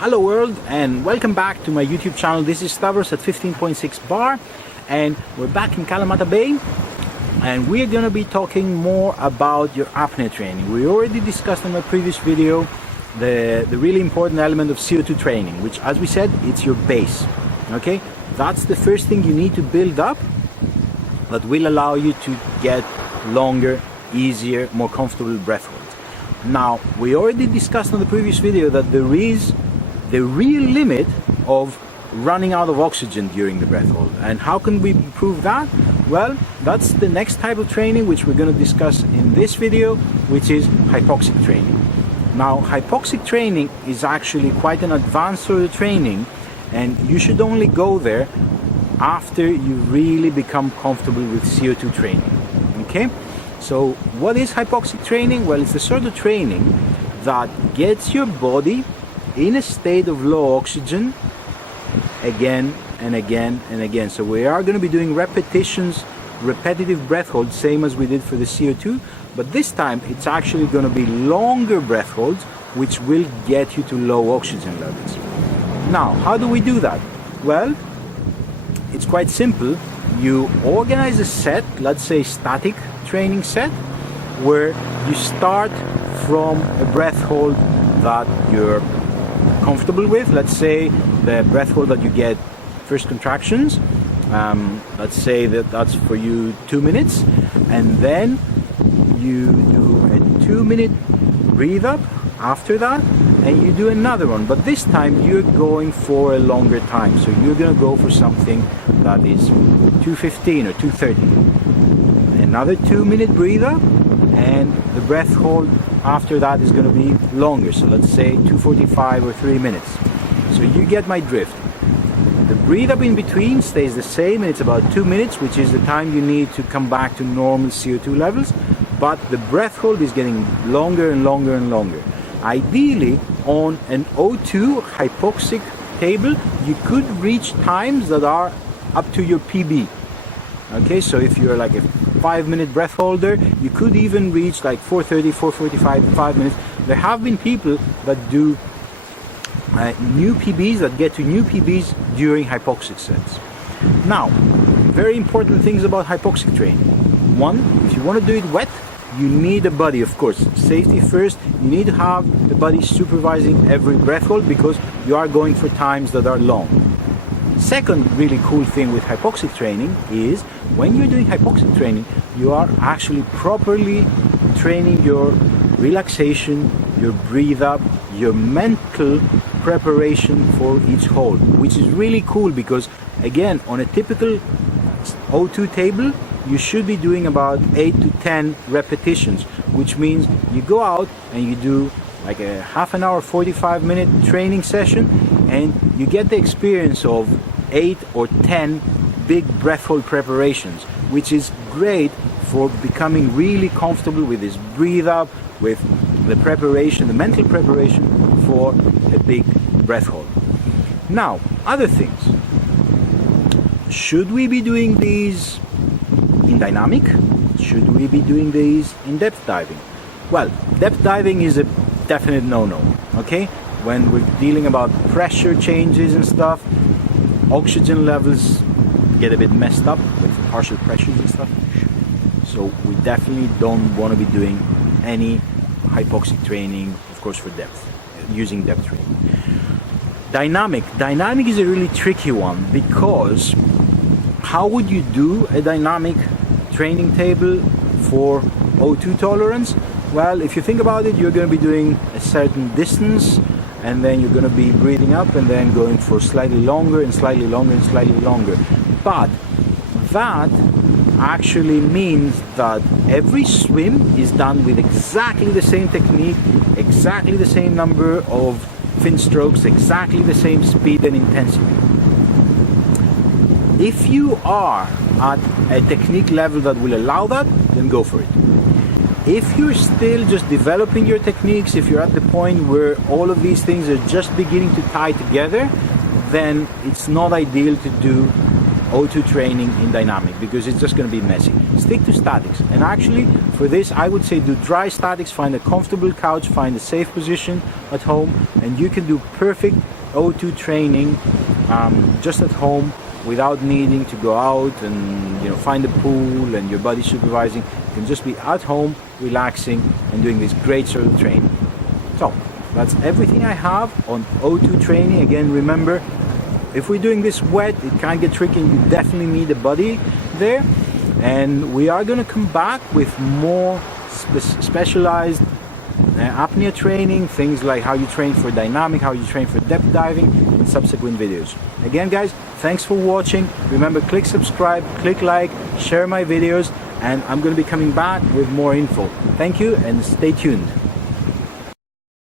Hello world, and welcome back to my YouTube channel. This is Stavros at 15.6 bar, and we're back in Kalamata Bay, and we're going to be talking more about your apnea training. We already discussed in my previous video the really important element of CO2 training, which, as we said, it's your base. Okay, that's the first thing you need to build up that will allow you to get longer, easier, more comfortable breath holds. Now, we already discussed in the previous video that there is the real limit of running out of oxygen during the breath hold. And how can we improve that? Well, that's the next type of training which we're going to discuss in this video, which is hypoxic training. Now, hypoxic training is actually quite an advanced sort of training, and you should only go there after you really become comfortable with CO2 training. Okay? So what is hypoxic training? Well, it's the sort of training that gets your body in a state of low oxygen again and again and again. So we are going to be doing repetitive breath holds, same as we did for the CO2, but this time it's actually going to be longer breath holds which will get you to low oxygen levels. Now, how do we do that? Well, it's quite simple. You organize a set, let's say static training set, where you start from a breath hold that you're comfortable with. Let's say the breath hold that you get first contractions, let's say that's for you 2 minutes, and then you do a 2-minute breathe up after that, and you do another one, but this time you're going for a longer time. So you're going to go for something that is 2:15 or 2:30, another 2-minute breathe up, and the breath hold after that is going to be longer, so let's say 2:45 or 3 minutes. So you get my drift. The breathe up in between stays the same, and it's about 2 minutes, which is the time you need to come back to normal CO2 levels, but the breath hold is getting longer and longer and longer. Ideally, on an O2 hypoxic table, you could reach times that are up to your PB. Okay, so if you're like a 5-minute breath holder, you could even reach like 4:30, 4:45, 5 minutes. There have been people that do new PBs, that get to new PBs during hypoxic sets. Now, very important things about hypoxic training. One, if you want to do it wet, you need a buddy, of course. Safety first, you need to have the buddy supervising every breath hold because you are going for times that are long. Second really cool thing with hypoxic training is when you're doing hypoxic training, you are actually properly training your relaxation, your breathe up, your mental preparation for each hold, which is really cool because, again, on a typical O2 table, you should be doing about 8 to 10 repetitions, which means you go out and you do like a half an hour, 45-minute training session, and you get the experience of 8 or 10 big breath hold preparations, which is great for becoming really comfortable with this breathe up, with the preparation, the mental preparation for a big breath hold. Now, other things. Should we be doing these in dynamic? Should we be doing these in depth diving? Well, depth diving is a definite no-no, okay? When we're dealing about pressure changes and stuff, oxygen levels get a bit messed up with partial pressures and stuff. So we definitely don't want to be doing any hypoxic training, of course, for depth, using depth training. Dynamic is a really tricky one because how would you do a dynamic training table for O2 tolerance? Well, if you think about it, you're going to be doing a certain distance, and then you're going to be breathing up and then going for slightly longer and slightly longer and slightly longer. But that actually means that every swim is done with exactly the same technique, exactly the same number of fin strokes, exactly the same speed and intensity. If you are at a technique level that will allow that, then go for it. If you're still just developing your techniques, if you're at the point where all of these things are just beginning to tie together, then it's not ideal to do O2 training in dynamic, because it's just going to be messy. Stick to statics, and actually for this I would say do dry statics. Find a comfortable couch, find a safe position at home, and you can do perfect O2 training just at home without needing to go out and find a pool and your body supervising. You can just be at home relaxing and doing this great sort of training. So that's everything I have on O2 training. Again, remember, if we're doing this wet, it can get tricky and you definitely need a buddy there. And we are going to come back with more specialized apnea training, things like how you train for dynamic, how you train for depth diving in subsequent videos. Again, guys, thanks for watching. Remember, click subscribe, click like, share my videos, and I'm going to be coming back with more info. Thank you and stay tuned.